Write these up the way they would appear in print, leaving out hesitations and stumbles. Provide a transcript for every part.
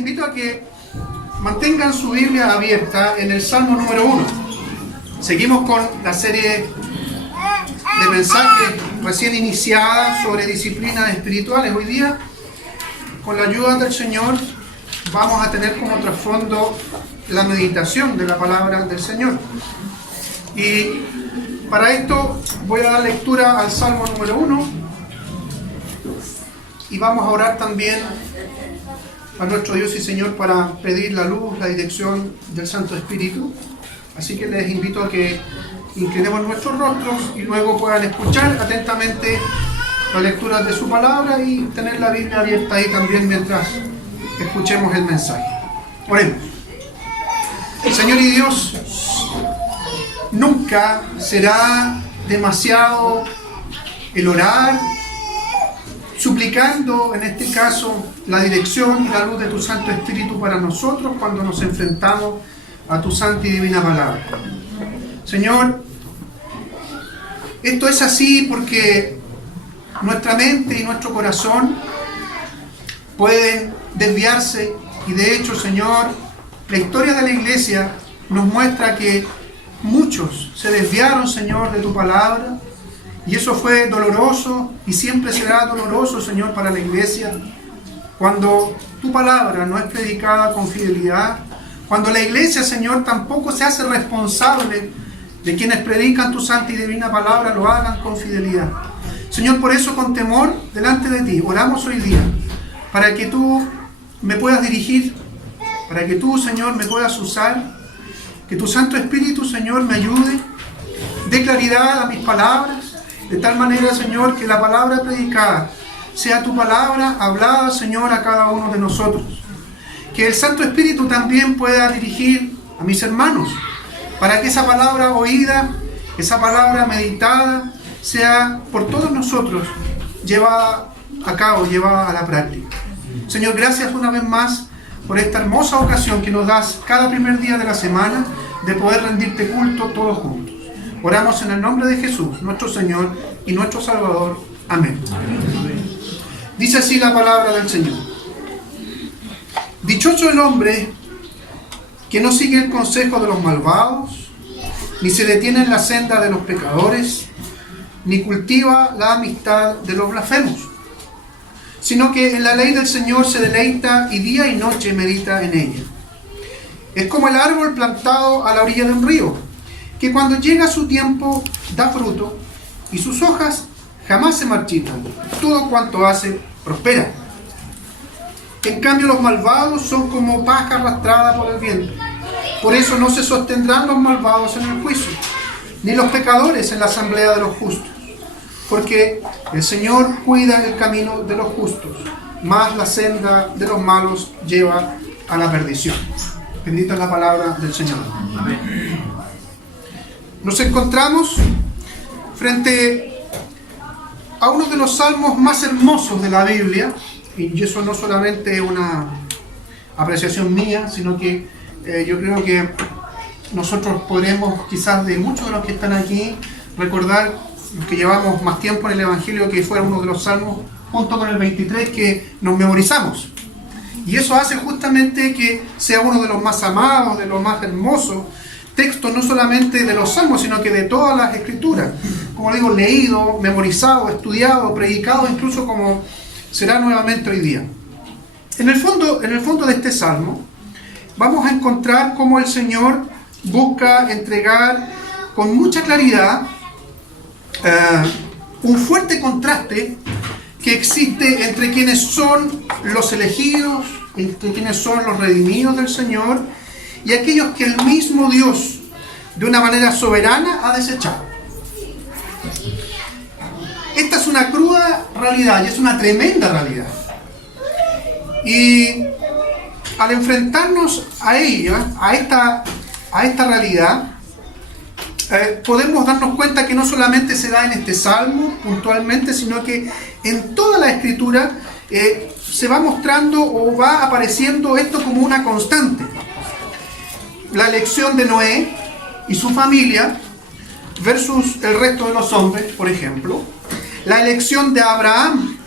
invito a que mantengan su Biblia abierta en el Salmo número 1. Seguimos con la serie de mensajes recién iniciada sobre disciplinas espirituales. Hoy día, con la ayuda del Señor, vamos a tener como trasfondo la meditación de la palabra del Señor. Y para esto voy a dar lectura al Salmo número 1 y vamos a orar también a nuestro Dios y Señor para pedir la luz, la dirección del Santo Espíritu. Así que les invito a que inclinemos nuestros rostros y luego puedan escuchar atentamente la lectura de su palabra y tener la Biblia abierta ahí también mientras escuchemos el mensaje. Oremos. Señor y Dios, nunca será demasiado el orar, suplicando en este caso la dirección y la luz de tu Santo Espíritu para nosotros cuando nos enfrentamos a tu santa y divina palabra. Señor, esto es así porque nuestra mente y nuestro corazón pueden desviarse y de hecho, Señor, la historia de la iglesia nos muestra que muchos se desviaron, Señor, de tu palabra y eso fue doloroso y siempre será doloroso, Señor, para la iglesia cuando tu palabra no es predicada con fidelidad, cuando la iglesia, Señor, tampoco se hace responsable de quienes predican tu santa y divina palabra, lo hagan con fidelidad. Señor, por eso con temor delante de ti oramos hoy día para que tú me puedas dirigir, para que tú, Señor, me puedas usar, que tu Santo Espíritu, Señor, me ayude, dé claridad a mis palabras, de tal manera, Señor, que la palabra predicada sea tu palabra hablada, Señor, a cada uno de nosotros. Que el Santo Espíritu también pueda dirigir a mis hermanos, para que esa palabra oída, esa palabra meditada, sea por todos nosotros llevada a cabo, llevada a la práctica. Señor, gracias una vez más por esta hermosa ocasión que nos das cada primer día de la semana de poder rendirte culto todos juntos. Oramos en el nombre de Jesús, nuestro Señor y nuestro Salvador. Amén. Dice así la palabra del Señor. Dichoso el hombre que no sigue el consejo de los malvados, ni se detiene en la senda de los pecadores, ni cultiva la amistad de los blasfemos, sino que en la ley del Señor se deleita y día y noche medita en ella. Es como el árbol plantado a la orilla de un río, que cuando llega su tiempo da fruto y sus hojas jamás se marchitan. Todo cuanto hace prospera. En cambio los malvados son como paja arrastrada por el viento. Por eso no se sostendrán los malvados en el juicio, ni los pecadores en la asamblea de los justos. Porque el Señor cuida el camino de los justos, mas la senda de los malos lleva a la perdición. Bendita es la palabra del Señor. Amén. Nos encontramos frente a uno de los salmos más hermosos de la Biblia, y eso no solamente es una apreciación mía, sino que yo creo que nosotros podremos, quizás de muchos de los que están aquí, recordar, los que llevamos más tiempo en el Evangelio, que fue uno de los salmos, junto con el 23, que nos memorizamos. Y eso hace justamente que sea uno de los más amados, de los más hermosos textos, no solamente de los salmos, sino que de todas las escrituras. Como digo, leído, memorizado, estudiado, predicado, incluso como será nuevamente hoy día. En el fondo de este salmo, vamos a encontrar cómo el Señor busca entregar con mucha claridad un fuerte contraste que existe entre quienes son los elegidos, entre quienes son los redimidos del Señor y aquellos que el mismo Dios de una manera soberana ha desechado. Esta es una cruda realidad y es una tremenda realidad. Y al enfrentarnos a ella, a esta realidad, podemos darnos cuenta que no solamente se da en este salmo puntualmente, sino que en toda la escritura se va mostrando o va apareciendo esto como una constante. La elección de Noé y su familia versus el resto de los hombres, por ejemplo. La elección de Abraham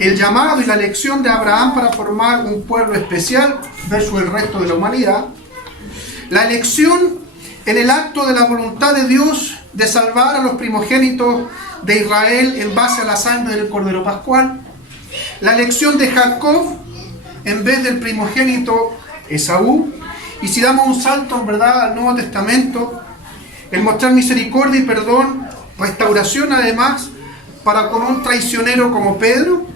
el llamado y la elección de Abraham para formar un pueblo especial versus el resto de la humanidad, la elección en el acto de la voluntad de Dios de salvar a los primogénitos de Israel en base a la sangre del Cordero Pascual, la elección de Jacob en vez del primogénito Esaú, y si damos un salto, ¿verdad?, al Nuevo Testamento, el mostrar misericordia y perdón, restauración además, para con un traicionero como Pedro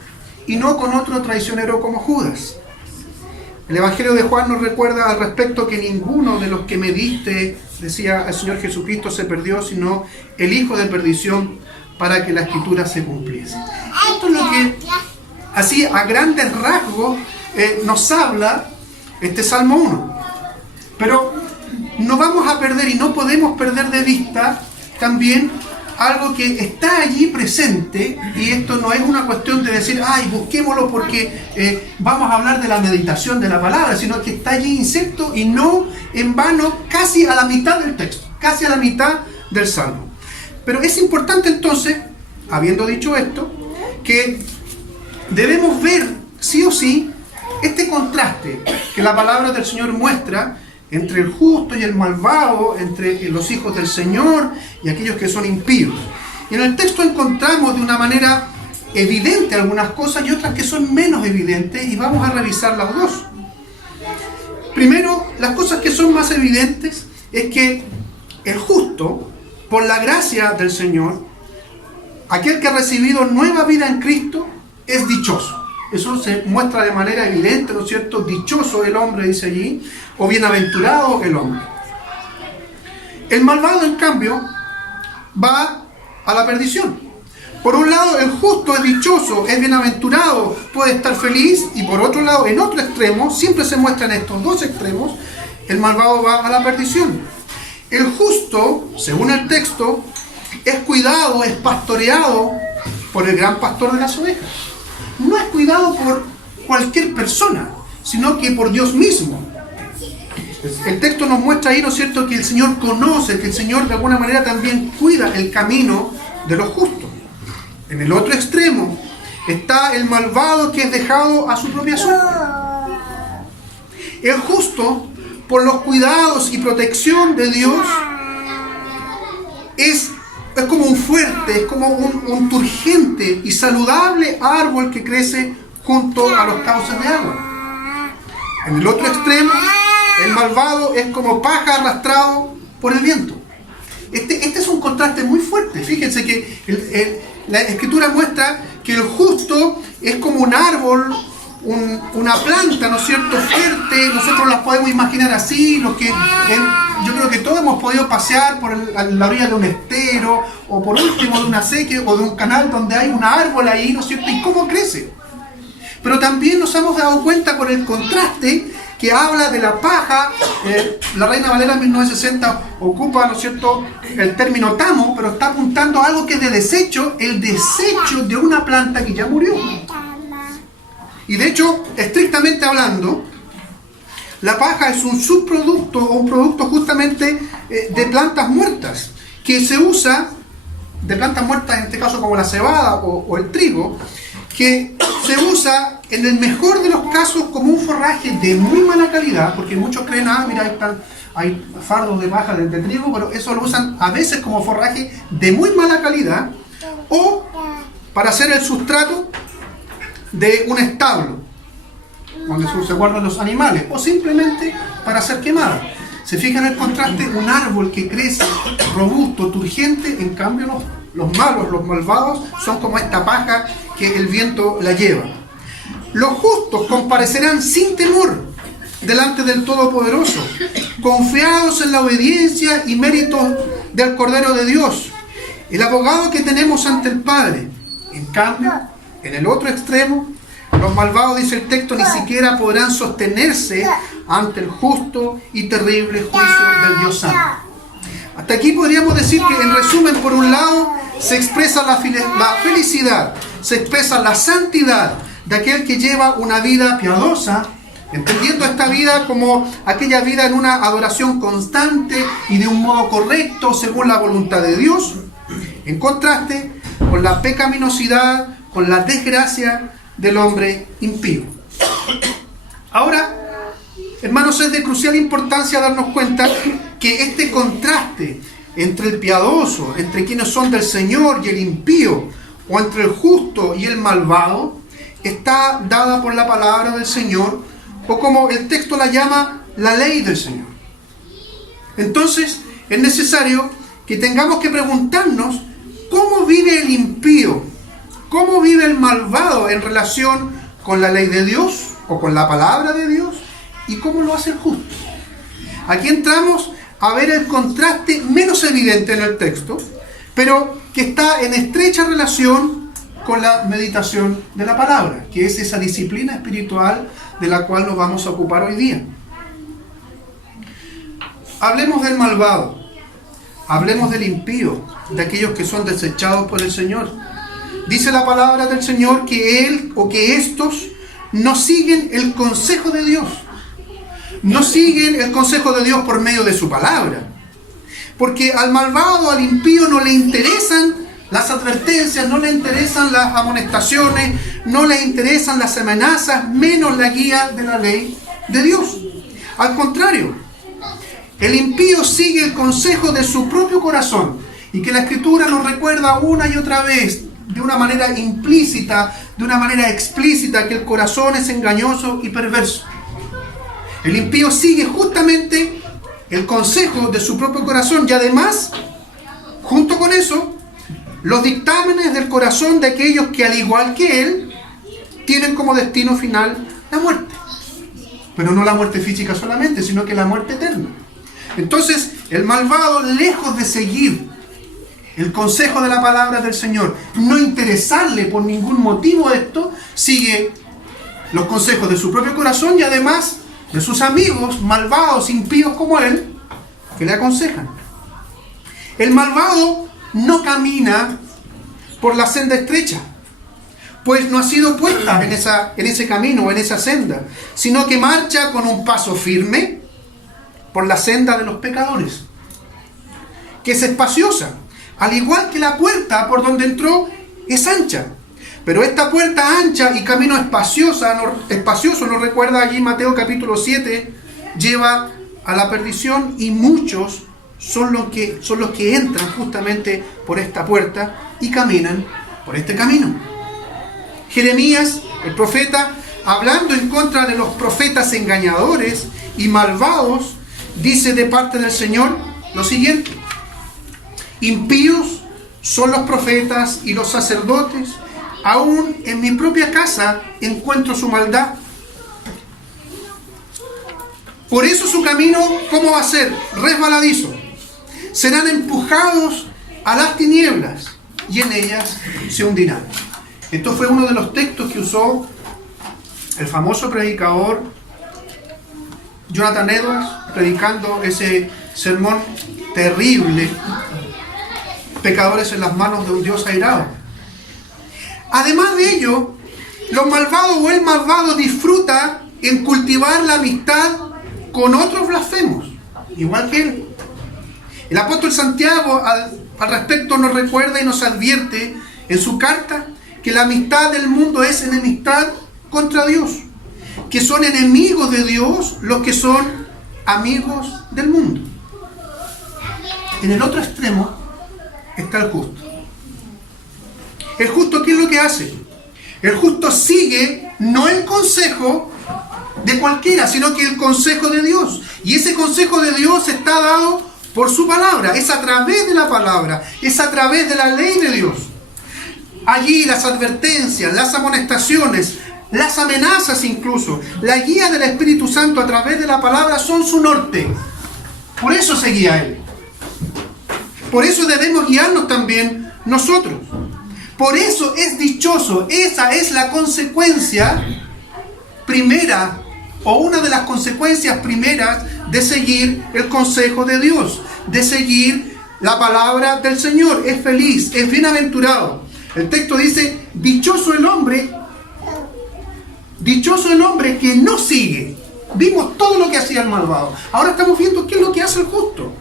y no con otro traicionero como Judas. El Evangelio de Juan nos recuerda al respecto que ninguno de los que me diste, decía el Señor Jesucristo, se perdió, sino el hijo de perdición, para que la Escritura se cumpliese. Esto es lo que, así a grandes rasgos, nos habla este Salmo 1. Pero no vamos a perder y no podemos perder de vista también algo que está allí presente, y esto no es una cuestión de decir, ay, busquémoslo porque vamos a hablar de la meditación de la palabra, sino que está allí inserto y no en vano, casi a la mitad del texto, casi a la mitad del Salmo. Pero es importante entonces, habiendo dicho esto, que debemos ver sí o sí este contraste que la palabra del Señor muestra entre el justo y el malvado, entre los hijos del Señor y aquellos que son impíos. Y en el texto encontramos de una manera evidente algunas cosas y otras que son menos evidentes, y vamos a revisar las dos. Primero, las cosas que son más evidentes es que el justo, por la gracia del Señor, aquel que ha recibido nueva vida en Cristo, es dichoso. Eso se muestra de manera evidente, ¿no es cierto? Dichoso el hombre, dice allí, o bienaventurado el hombre. El malvado, en cambio, va a la perdición. Por un lado, el justo es dichoso, es bienaventurado, puede estar feliz, y por otro lado, en otro extremo, siempre se muestran estos dos extremos, el malvado va a la perdición. El justo, según el texto, es cuidado, es pastoreado por el gran pastor de las ovejas. No es cuidado por cualquier persona, sino que por Dios mismo. El texto nos muestra ahí, ¿no es cierto?, que el Señor conoce, que el Señor de alguna manera también cuida el camino de los justos. En el otro extremo está el malvado, que es dejado a su propia suerte. El justo, por los cuidados y protección de Dios, es como un fuerte, es como un turgente y saludable árbol que crece junto a los cauces de agua. En el otro extremo, el malvado es como paja arrastrado por el viento. Este es un contraste muy fuerte. Fíjense que la Escritura muestra que el justo es como un árbol, una planta, ¿no es cierto?, fuerte. Nosotros las podemos imaginar así, yo creo que todos hemos podido pasear por la orilla de un estero, o por último de una acequia o de un canal donde hay un árbol ahí, ¿no es cierto?, y cómo crece. Pero también nos hemos dado cuenta por el contraste que habla de la paja. La Reina Valera 1960 ocupa, ¿no es cierto?, el término tamo, pero está apuntando a algo que es de desecho, el desecho de una planta que ya murió. Y de hecho, estrictamente hablando, la paja es un subproducto o un producto justamente de plantas muertas, que se usa, de plantas muertas en este caso como la cebada o el trigo, que se usa en el mejor de los casos como un forraje de muy mala calidad, porque muchos creen, mira, hay fardos de paja de trigo, pero eso lo usan a veces como forraje de muy mala calidad, o para hacer el sustrato de un establo donde se guardan los animales, o simplemente para ser quemada. Se fijan el contraste, un árbol que crece robusto, turgente, en cambio los malos, los malvados, son como esta paja que el viento la lleva. Los justos comparecerán sin temor delante del Todopoderoso, confiados en la obediencia y méritos del Cordero de Dios, el abogado que tenemos ante el Padre. En cambio, en el otro extremo, los malvados, dice el texto, ni siquiera podrán sostenerse ante el justo y terrible juicio del Dios Santo. Hasta aquí podríamos decir que, en resumen, por un lado, se expresa la felicidad, se expresa la santidad de aquel que lleva una vida piadosa, entendiendo esta vida como aquella vida en una adoración constante y de un modo correcto según la voluntad de Dios, en contraste con la pecaminosidad, con la desgracia del hombre impío. Ahora, hermanos, es de crucial importancia darnos cuenta que este contraste entre el piadoso, entre quienes son del Señor y el impío, o entre el justo y el malvado, está dada por la palabra del Señor, o como el texto la llama, la ley del Señor. Entonces, es necesario que tengamos que preguntarnos cómo vive el impío, cómo vive el malvado en relación con la ley de Dios o con la palabra de Dios, y cómo lo hace el justo. Aquí entramos a ver el contraste menos evidente en el texto, pero que está en estrecha relación con la meditación de la palabra, que es esa disciplina espiritual de la cual nos vamos a ocupar hoy día. Hablemos del malvado, hablemos del impío, de aquellos que son desechados por el Señor. Dice la palabra del Señor que él o que estos no siguen el consejo de Dios. No siguen el consejo de Dios por medio de su palabra. Porque al malvado, al impío, no le interesan las advertencias, no le interesan las amonestaciones, no le interesan las amenazas, menos la guía de la ley de Dios. Al contrario, el impío sigue el consejo de su propio corazón, y que la Escritura nos recuerda una y otra vez, de una manera implícita, de una manera explícita, que el corazón es engañoso y perverso. El impío sigue justamente el consejo de su propio corazón, y además, junto con eso, los dictámenes del corazón de aquellos que, al igual que él, tienen como destino final la muerte. Pero no la muerte física solamente, sino que la muerte eterna. Entonces, el malvado, lejos de seguir el consejo de la palabra del Señor, no interesarle por ningún motivo esto, sigue los consejos de su propio corazón y además de sus amigos malvados, impíos como él, que le aconsejan. El malvado no camina por la senda estrecha, pues no ha sido puesta en ese camino o en esa senda, sino que marcha con un paso firme por la senda de los pecadores, que es espaciosa, al igual que la puerta por donde entró es ancha. Pero esta puerta ancha y camino espacioso, nos recuerda allí Mateo capítulo 7, lleva a la perdición, y muchos son los que entran justamente por esta puerta y caminan por este camino. Jeremías, el profeta, hablando en contra de los profetas engañadores y malvados, dice de parte del Señor lo siguiente: impíos son los profetas y los sacerdotes, aún en mi propia casa encuentro su maldad. Por eso su camino, ¿cómo va a ser? Resbaladizo. Serán empujados a las tinieblas y en ellas se hundirán. Esto fue uno de los textos que usó el famoso predicador Jonathan Edwards, predicando ese sermón terrible, pecadores en las manos de un Dios airado. Además de ello, los malvados o el malvado disfruta en cultivar la amistad con otros blasfemos, igual que él. El apóstol Santiago al respecto nos recuerda y nos advierte en su carta que la amistad del mundo es enemistad contra Dios, que son enemigos de Dios los que son amigos del mundo. En el otro extremo está el justo. El justo, ¿qué es lo que hace? El justo sigue no el consejo de cualquiera, sino que el consejo de Dios. Y ese consejo de Dios está dado por su palabra. Es a través de la palabra, es a través de la ley de Dios. Allí las advertencias, las amonestaciones, las amenazas incluso, la guía del Espíritu Santo a través de la palabra son su norte. Por eso se guía Él. Por eso debemos guiarnos también nosotros. Por eso es dichoso, esa es la consecuencia primera, o una de las consecuencias primeras de seguir el consejo de Dios, de seguir la palabra del Señor. Es feliz, es bienaventurado. El texto dice, dichoso el hombre que no sigue. Vimos todo lo que hacía el malvado. Ahora estamos viendo qué es lo que hace el justo.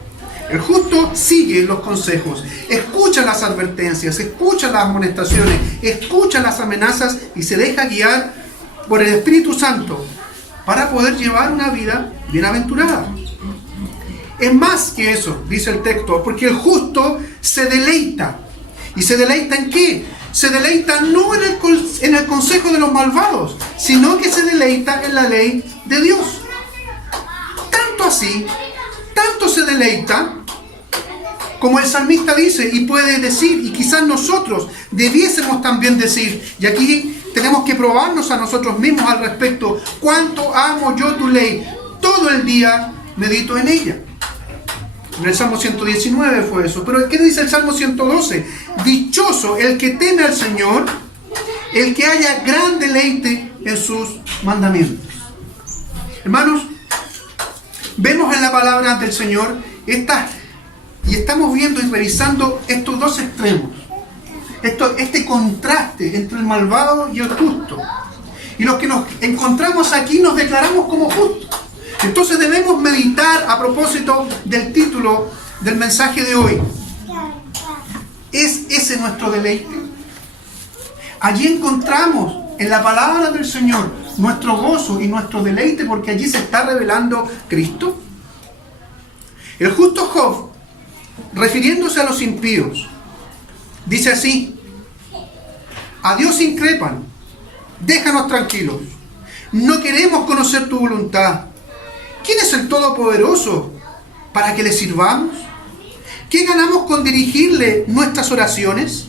El justo sigue los consejos, escucha las advertencias, escucha las amonestaciones, escucha las amenazas y se deja guiar por el Espíritu Santo para poder llevar una vida bienaventurada. Es más que eso, dice el texto, porque el justo se deleita. ¿Y se deleita en qué? Se deleita no en el consejo de los malvados, sino que se deleita en la ley de Dios. Tanto así, tanto se deleita, como el salmista dice y puede decir, y quizás nosotros debiésemos también decir, y aquí tenemos que probarnos a nosotros mismos al respecto: cuánto amo yo tu ley, todo el día medito en ella. En el Salmo 119 fue eso. Pero ¿qué dice el Salmo 112? Dichoso el que teme al Señor, el que haya gran deleite en sus mandamientos. Hermanos, vemos en la palabra del Señor y estamos viendo y revisando estos dos extremos. Este contraste entre el malvado y el justo. Y los que nos encontramos aquí nos declaramos como justos. Entonces debemos meditar a propósito del título del mensaje de hoy. ¿Es ese nuestro deleite? Allí encontramos en la palabra del Señor nuestro gozo y nuestro deleite, porque allí se está revelando Cristo. El justo Job, refiriéndose a los impíos, dice así: a Dios increpan, déjanos tranquilos, no queremos conocer tu voluntad. ¿Quién es el Todopoderoso para que le sirvamos? ¿Qué ganamos con dirigirle nuestras oraciones?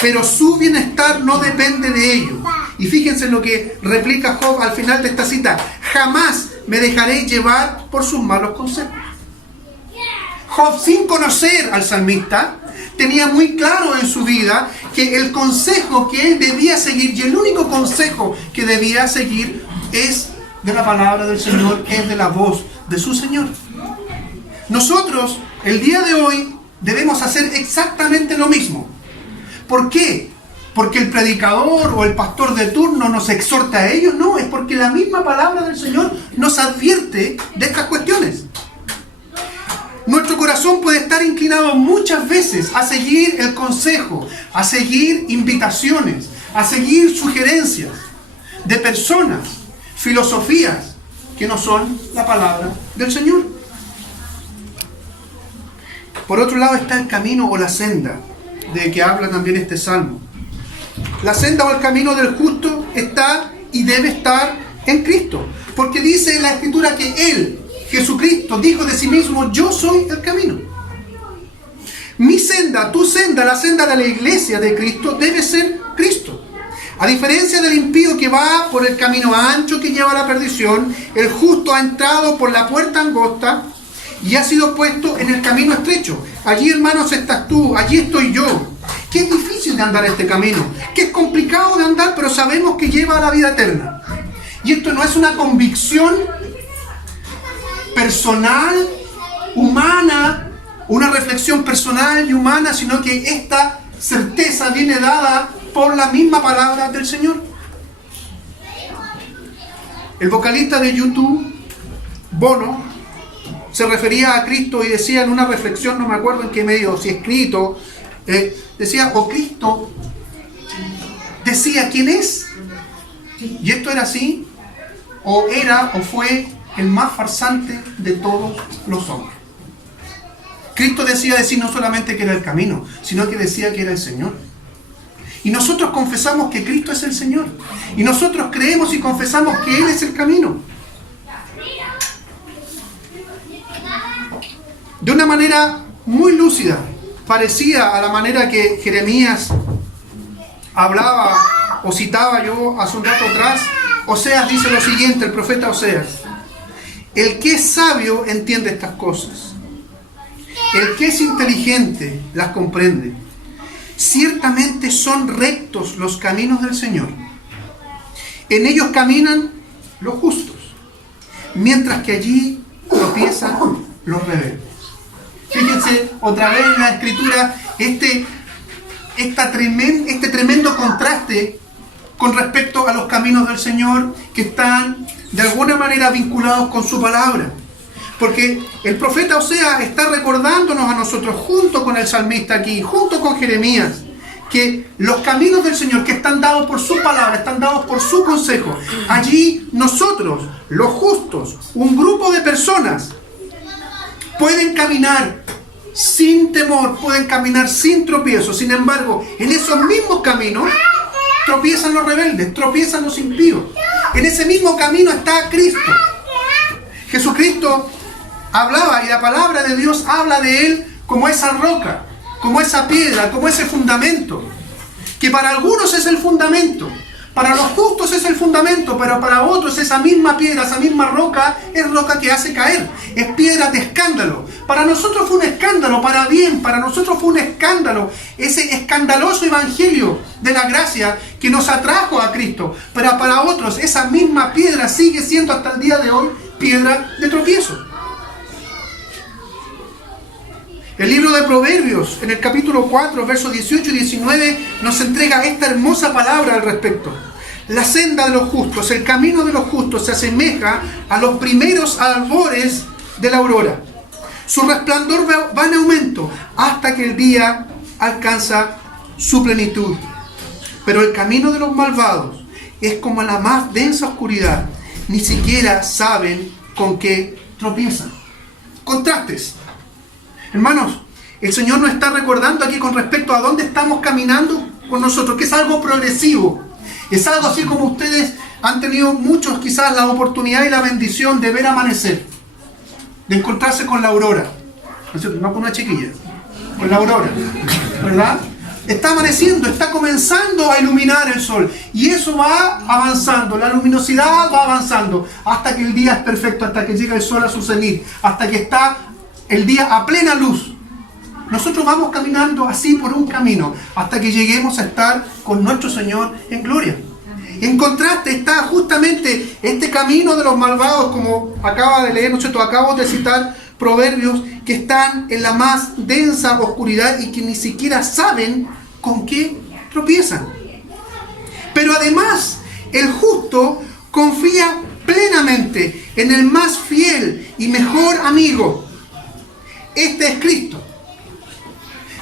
Pero su bienestar no depende de ello. Y fíjense lo que replica Job al final de esta cita: jamás me dejaré llevar por sus malos consejos. Job, sin conocer al salmista, tenía muy claro en su vida que el consejo que él debía seguir, y el único consejo que debía seguir, es de la palabra del Señor, es de la voz de su Señor. Nosotros, el día de hoy, debemos hacer exactamente lo mismo. ¿Por qué? ¿Porque el predicador o el pastor de turno nos exhorta a ello? No, es porque la misma palabra del Señor nos advierte de estas cuestiones. Nuestro corazón puede estar inclinado muchas veces a seguir el consejo, a seguir invitaciones, a seguir sugerencias de personas, filosofías que no son la palabra del Señor. Por otro lado está el camino o la senda de que habla también este salmo. La senda o el camino del justo está y debe estar en Cristo, porque dice en la Escritura que Él, Jesucristo, dijo de sí mismo: yo soy el camino. Mi senda, tu senda, la senda de la iglesia de Cristo debe ser Cristo. A diferencia del impío que va por el camino ancho que lleva a la perdición, el justo ha entrado por la puerta angosta y ha sido puesto en el camino estrecho. Allí, hermanos, estás tú, allí estoy yo. Que es difícil de andar este camino, que es complicado de andar, pero sabemos que lleva a la vida eterna. Y esto no es una convicción personal, humana, una reflexión personal y humana, sino que esta certeza viene dada por la misma palabra del Señor. El vocalista de YouTube, Bono, se refería a Cristo y decía en una reflexión, no me acuerdo en qué medio, si escrito, decía: o Cristo decía quién es, y esto era así, o era o fue el más farsante de todos los hombres. Cristo decía decir no solamente que era el camino, sino que decía que era el Señor. Y nosotros confesamos que Cristo es el Señor. Y nosotros creemos y confesamos que Él es el camino. De una manera muy lúcida, parecida a la manera que Jeremías hablaba o citaba yo hace un rato atrás, Oseas dice lo siguiente, el profeta Oseas: el que es sabio entiende estas cosas. El que es inteligente las comprende. Ciertamente son rectos los caminos del Señor. En ellos caminan los justos, mientras que allí tropiezan los rebeldes. Fíjense otra vez en la Escritura este tremendo contraste con respecto a los caminos del Señor, que están de alguna manera vinculados con su palabra. Porque el profeta Oseas está recordándonos a nosotros, junto con el salmista aquí, junto con Jeremías, que los caminos del Señor que están dados por su palabra, están dados por su consejo. Allí nosotros, los justos, un grupo de personas, pueden caminar sin temor, pueden caminar sin tropiezo. Sin embargo, en esos mismos caminos tropiezan los rebeldes, tropiezan los impíos. En ese mismo camino está Cristo. Jesucristo hablaba, y la palabra de Dios habla de Él como esa roca, como esa piedra, como ese fundamento, que para algunos es el fundamento, para los justos es el fundamento, pero para otros esa misma piedra, esa misma roca, es roca que hace caer, es piedra de escándalo. Para nosotros fue un escándalo, para bien, para nosotros fue un escándalo, ese escandaloso evangelio de la gracia que nos atrajo a Cristo, pero para otros esa misma piedra sigue siendo hasta el día de hoy piedra de tropiezo. El libro de Proverbios, en el capítulo 4, versos 18 y 19, nos entrega esta hermosa palabra al respecto. La senda de los justos, el camino de los justos se asemeja a los primeros albores de la aurora. Su resplandor va en aumento hasta que el día alcanza su plenitud. Pero el camino de los malvados es como la más densa oscuridad. Ni siquiera saben con qué tropiezan. Contrastes. Hermanos, el Señor nos está recordando aquí con respecto a dónde estamos caminando con nosotros, que es algo progresivo. Es algo así como ustedes han tenido muchos quizás la oportunidad y la bendición de ver amanecer, de encontrarse con la aurora. No con una chiquilla, con la aurora, ¿verdad? Está amaneciendo, está comenzando a iluminar el sol. Y eso va avanzando, la luminosidad va avanzando, hasta que el día es perfecto, hasta que llega el sol a su cenit, hasta que está el día a plena luz. Nosotros vamos caminando así por un camino hasta que lleguemos a estar con nuestro Señor en gloria. En contraste está justamente este camino de los malvados, como acaba de leer, ¿no es cierto? Acabo de citar Proverbios, que están en la más densa oscuridad y que ni siquiera saben con qué tropiezan. Pero además, el justo confía plenamente en el más fiel y mejor amigo. Este es Cristo.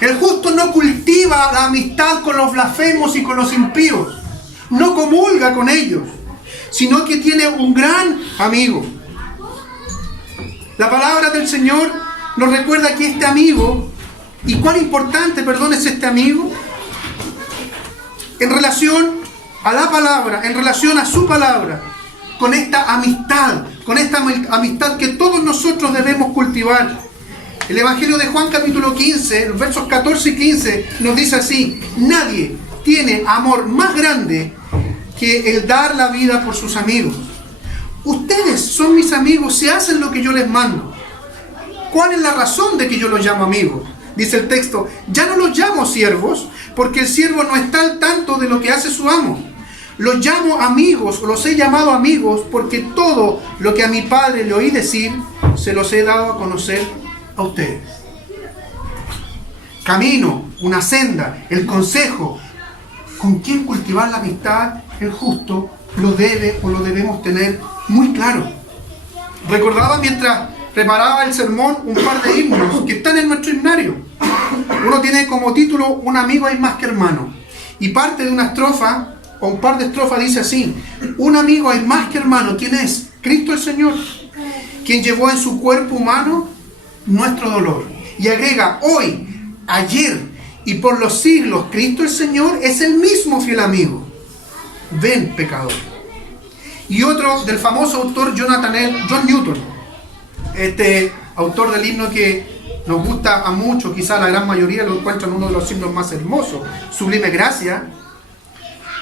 El justo no cultiva la amistad con los blasfemos y con los impíos. No comulga con ellos, sino que tiene un gran amigo. La palabra del Señor nos recuerda que este amigo, y cuán importante, es este amigo, en relación a la palabra, en relación a su palabra, con esta amistad que todos nosotros debemos cultivar. El Evangelio de Juan capítulo 15, los versos 14 y 15, nos dice así: nadie tiene amor más grande que el dar la vida por sus amigos. Ustedes son mis amigos si hacen lo que yo les mando. ¿Cuál es la razón de que yo los llamo amigos? Dice el texto: ya no los llamo siervos, porque el siervo no está al tanto de lo que hace su amo. Los llamo amigos, o los he llamado amigos, porque todo lo que a mi Padre le oí decir, se los he dado a conocer a ustedes. Camino, una senda, el consejo, con quién cultivar la amistad, el justo lo debe o lo debemos tener muy claro. Recordaba mientras preparaba el sermón un par de himnos que están en nuestro himnario. Uno tiene como título Un amigo es más que hermano, y parte de una estrofa o un par de estrofas dice así: un amigo es más que hermano. ¿Quién es? Cristo el Señor, quien llevó en su cuerpo humano nuestro dolor. Y agrega: hoy, ayer y por los siglos, Cristo el Señor es el mismo fiel amigo. Ven, pecador. Y otro del famoso autor John Newton, este autor del himno que nos gusta a muchos, quizás la gran mayoría lo encuentran uno de los himnos más hermosos, Sublime Gracia.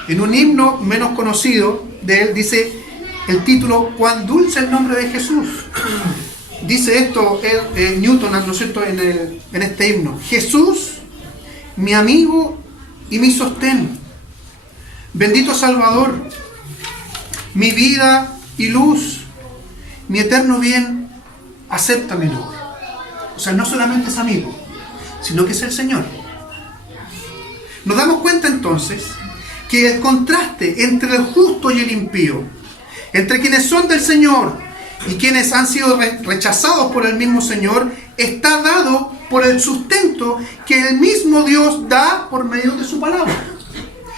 En un himno menos conocido de él dice el título: cuán dulce el nombre de Jesús. Dice esto Newton, ¿no es cierto?, en este himno: Jesús, mi amigo y mi sostén, bendito Salvador, mi vida y luz, mi eterno bien, acepta mi nombre. O sea, no solamente es amigo, sino que es el Señor. Nos damos cuenta entonces que el contraste entre el justo y el impío, entre quienes son del Señor y quienes han sido rechazados por el mismo Señor, está dado por el sustento que el mismo Dios da por medio de su palabra.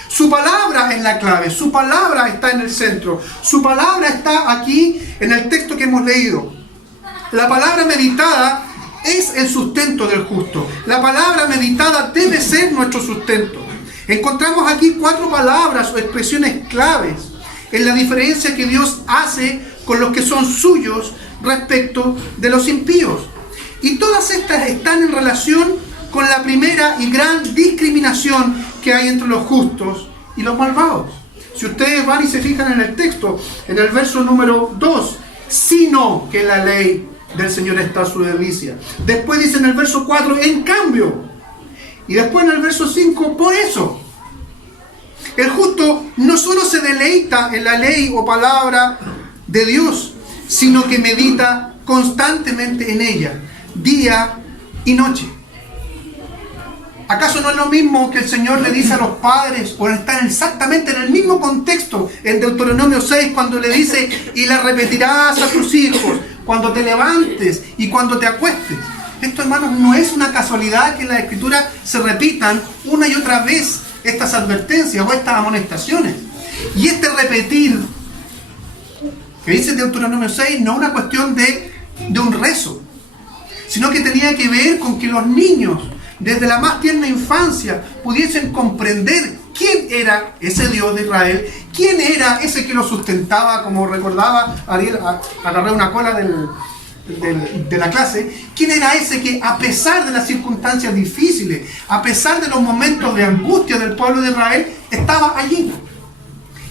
Su palabra es la clave, su palabra está en el centro, su palabra está aquí en el texto que hemos leído. La palabra meditada es el sustento del justo. La palabra meditada debe ser nuestro sustento. Encontramos aquí 4 palabras o expresiones claves en la diferencia que Dios hace con los que son suyos respecto de los impíos. Y todas estas están en relación con la primera y gran discriminación que hay entre los justos y los malvados. Si ustedes van y se fijan en el texto, en el verso número 2, sino que la ley del Señor está su delicia. Después dice en el verso 4, en cambio. Y después en el verso 5, por eso. El justo no solo se deleita en la ley o palabra de Dios, sino que medita constantemente en ella, día y noche. ¿Acaso no es lo mismo que el Señor le dice a los padres, o están exactamente en el mismo contexto en Deuteronomio 6, cuando le dice, y la repetirás a tus hijos, cuando te levantes y cuando te acuestes? Esto, hermanos, no es una casualidad que en la Escritura se repitan una y otra vez estas advertencias o estas amonestaciones. Y este repetir, que dice Deuteronomio 6, no es una cuestión de un rezo, sino que tenía que ver con que los niños, desde la más tierna infancia, pudiesen comprender quién era ese Dios de Israel, quién era ese que lo sustentaba, como recordaba Ariel, agarré una cola de la clase, quién era ese que, a pesar de las circunstancias difíciles, a pesar de los momentos de angustia del pueblo de Israel, estaba allí.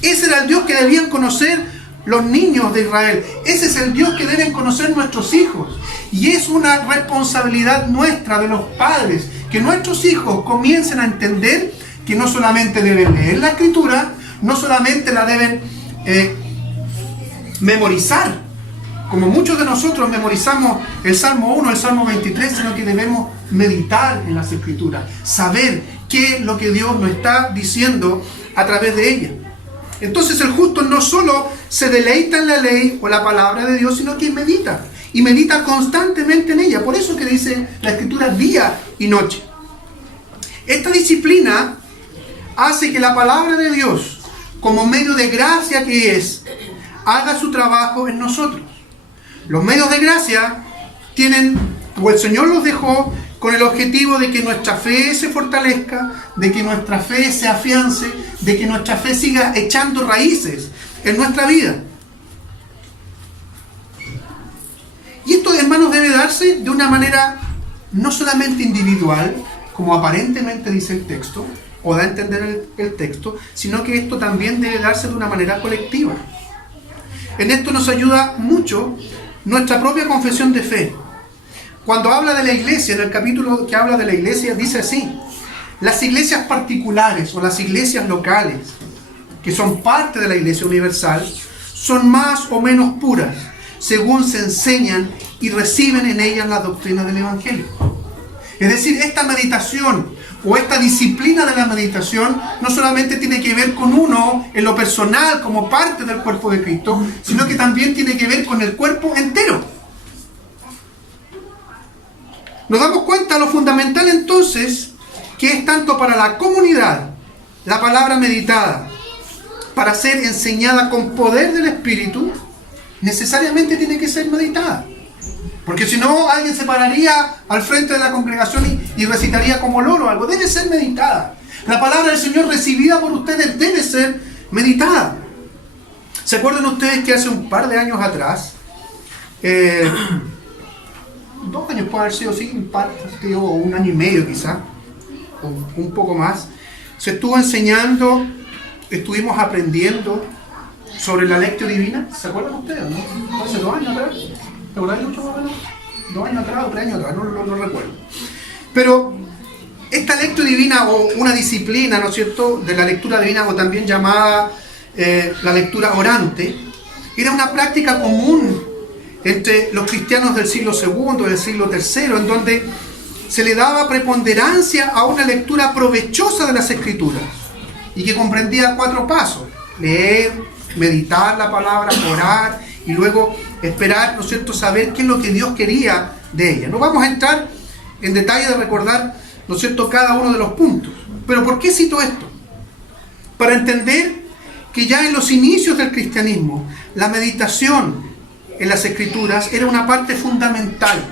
Ese era el Dios que debían conocer los niños de Israel. Ese es el Dios que deben conocer nuestros hijos. Y es una responsabilidad nuestra, de los padres, que nuestros hijos comiencen a entender que no solamente deben leer la Escritura, no solamente la deben memorizar, como muchos de nosotros memorizamos el Salmo 1, el Salmo 23, sino que debemos meditar en las Escrituras, saber qué es lo que Dios nos está diciendo a través de ellas. Entonces el justo no solo se deleita en la ley o la palabra de Dios, sino que medita. Y medita constantemente en ella. Por eso que dice la Escritura día y noche. Esta disciplina hace que la palabra de Dios, como medio de gracia que es, haga su trabajo en nosotros. Los medios de gracia tienen, o el Señor los dejó con el objetivo de que nuestra fe se fortalezca, de que nuestra fe se afiance, de que nuestra fe siga echando raíces en nuestra vida. Y esto, hermanos, debe darse de una manera no solamente individual, como aparentemente dice el texto, o da a entender el texto, sino que esto también debe darse de una manera colectiva. En esto nos ayuda mucho nuestra propia confesión de fe. Cuando habla de la iglesia, en el capítulo que habla de la iglesia, dice así: las iglesias particulares o las iglesias locales, que son parte de la iglesia universal, son más o menos puras, según se enseñan y reciben en ellas la doctrina del Evangelio. Es decir, esta meditación o esta disciplina de la meditación no solamente tiene que ver con uno en lo personal como parte del cuerpo de Cristo, sino que también tiene que ver con el cuerpo entero. Nos damos cuenta lo fundamental entonces que es tanto para la comunidad la palabra meditada, para ser enseñada con poder del Espíritu, necesariamente tiene que ser meditada. Porque si no, alguien se pararía al frente de la congregación y recitaría como loro algo. Debe ser meditada. La palabra del Señor recibida por ustedes debe ser meditada. ¿Se acuerdan ustedes que hace un par de años atrás, 2 años puede haber sido, sí, un par, o un año y medio quizá, o un poco más, se estuvo enseñando, estuvimos aprendiendo sobre la Lectio Divina? ¿Se acuerdan ustedes, no? Hace 2 años atrás. ¿Te acuerdas mucho más o menos? 2 años atrás o 3 años atrás, no recuerdo. Pero esta lectura divina, o una disciplina, ¿no es cierto?, de la lectura divina, o también llamada la lectura orante, era una práctica común entre los cristianos del siglo II, del siglo III, en donde se le daba preponderancia a una lectura provechosa de las Escrituras, y que comprendía 4 pasos: leer, meditar la palabra, orar, y luego esperar, ¿no es cierto?, saber qué es lo que Dios quería de ella. No vamos a entrar en detalle de recordar, ¿no es cierto?, cada uno de los puntos. Pero ¿por qué cito esto? Para entender que ya en los inicios del cristianismo, la meditación en las Escrituras era una parte fundamental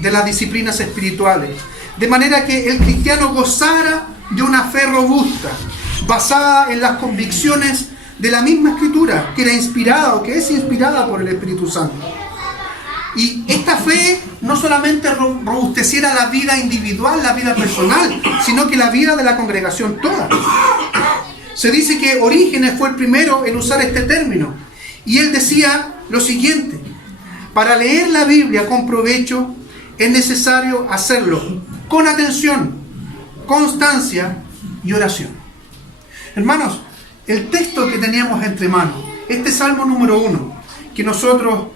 de las disciplinas espirituales. De manera que el cristiano gozara de una fe robusta, basada en las convicciones de la misma Escritura, que era inspirada o que es inspirada por el Espíritu Santo. Y esta fe no solamente robusteciera la vida individual, la vida personal, sino que la vida de la congregación toda. Se dice que Orígenes fue el primero en usar este término. Y él decía lo siguiente: para leer la Biblia con provecho es necesario hacerlo con atención, constancia y oración. Hermanos, el texto que teníamos entre manos, este Salmo número 1, que nosotros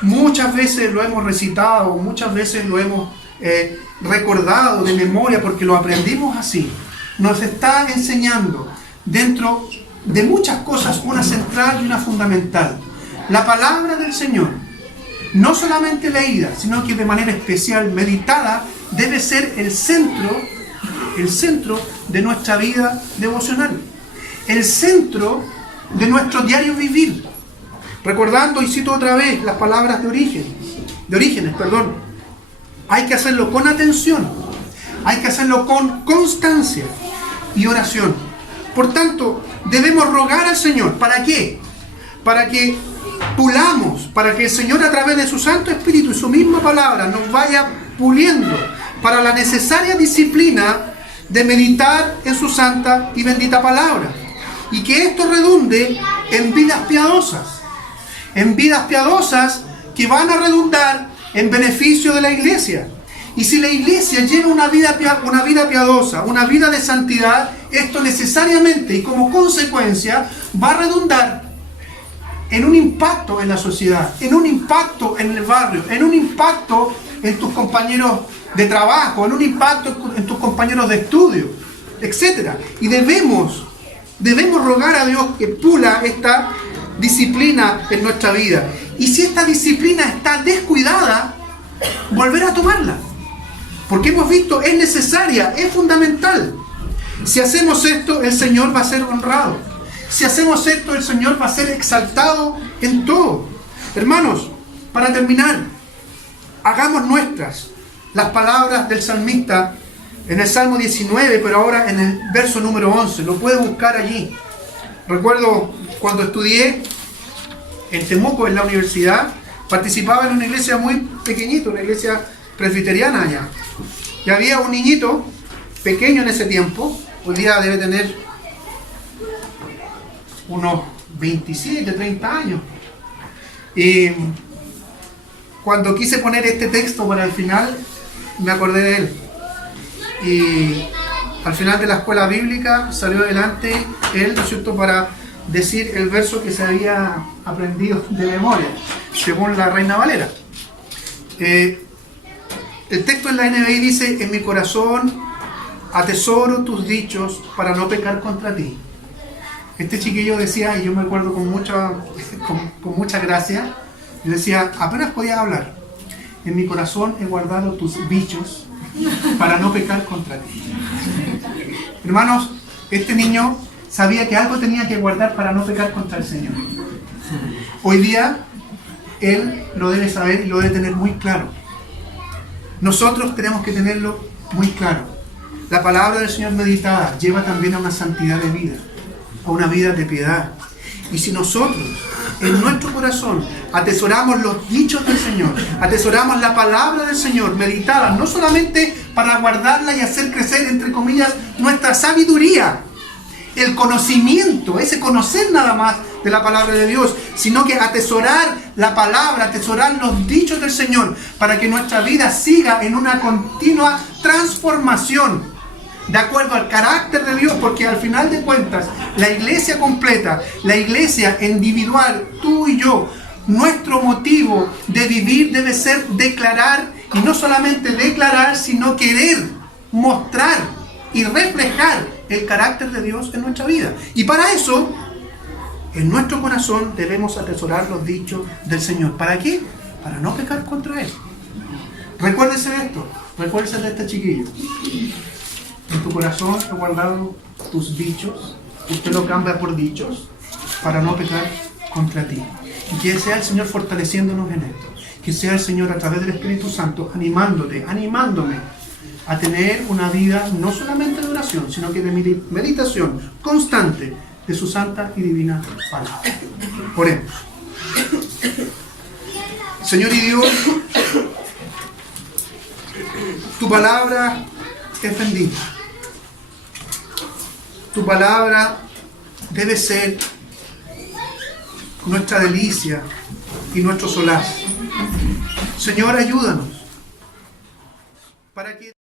muchas veces lo hemos recitado, muchas veces lo hemos recordado de memoria porque lo aprendimos así, nos está enseñando dentro de muchas cosas una central y una fundamental. La palabra del Señor, no solamente leída, sino que de manera especial meditada, debe ser el centro de nuestra vida devocional, el centro de nuestro diario vivir. Recordando, y cito otra vez las palabras de Orígenes, hay que hacerlo con atención, hay que hacerlo con constancia y oración. Por tanto, debemos rogar al Señor. ¿Para qué? Para que pulamos, para que el Señor a través de su Santo Espíritu y su misma palabra nos vaya puliendo para la necesaria disciplina de meditar en su santa y bendita palabra. Y que esto redunde en vidas piadosas que van a redundar en beneficio de la iglesia. Y si la iglesia lleva una vida piadosa, una vida de santidad, esto necesariamente y como consecuencia va a redundar en un impacto en la sociedad, en un impacto en el barrio, en un impacto en tus compañeros de trabajo, en un impacto en tus compañeros de estudio, etc. Y debemos rogar a Dios que pula esta disciplina en nuestra vida. Y si esta disciplina está descuidada, volver a tomarla. Porque hemos visto, es necesaria, es fundamental. Si hacemos esto, el Señor va a ser honrado. Si hacemos esto, el Señor va a ser exaltado en todo. Hermanos, para terminar, hagamos nuestras las palabras del salmista en el Salmo 19, pero ahora en el verso número 11. Lo puede buscar allí. Recuerdo cuando estudié en Temuco, en la universidad, participaba en una iglesia muy pequeñita, una iglesia presbiteriana allá. Y había un niñito pequeño en ese tiempo, hoy día debe tener unos 27, 30 años. Y cuando quise poner este texto para el final, me acordé de él. Y al final de la escuela bíblica salió adelante él, ¿no es cierto?, para decir el verso que se había aprendido de memoria, según la Reina Valera. El texto en la NBI dice: en mi corazón atesoro tus dichos para no pecar contra ti. Este chiquillo decía, y yo me acuerdo con mucha gracia, y decía, apenas podía hablar: en mi corazón he guardado tus dichos para no pecar contra ti. Hermanos, este niño sabía que algo tenía que guardar para no pecar contra el Señor. Hoy día, él lo debe saber y lo debe tener muy claro. Nosotros tenemos que tenerlo muy claro. La palabra del Señor meditada lleva también a una santidad de vida, a una vida de piedad. Y si nosotros en nuestro corazón atesoramos los dichos del Señor, atesoramos la palabra del Señor meditada, no solamente para guardarla y hacer crecer, entre comillas, nuestra sabiduría, el conocimiento, ese conocer nada más de la palabra de Dios, sino que atesorar la palabra, atesorar los dichos del Señor, para que nuestra vida siga en una continua transformación de acuerdo al carácter de Dios, porque al final de cuentas, la iglesia completa, la iglesia individual, tú y yo, nuestro motivo de vivir debe ser declarar, y no solamente declarar, sino querer mostrar y reflejar el carácter de Dios en nuestra vida. Y para eso En nuestro corazón debemos atesorar los dichos del Señor. ¿Para qué? Para no pecar contra Él. Recuérdese de esto. Recuérdese de este chiquillo. En tu corazón he guardado tus dichos. Usted lo cambia por dichos para no pecar contra ti. Y que sea el Señor fortaleciéndonos en esto. Que sea el Señor a través del Espíritu Santo animándome a tener una vida no solamente de oración, sino que de meditación constante de su santa y divina palabra. Oremos. Señor y Dios, tu palabra es bendita. Tu palabra debe ser nuestra delicia y nuestro solaz. Señor, ayúdanos para que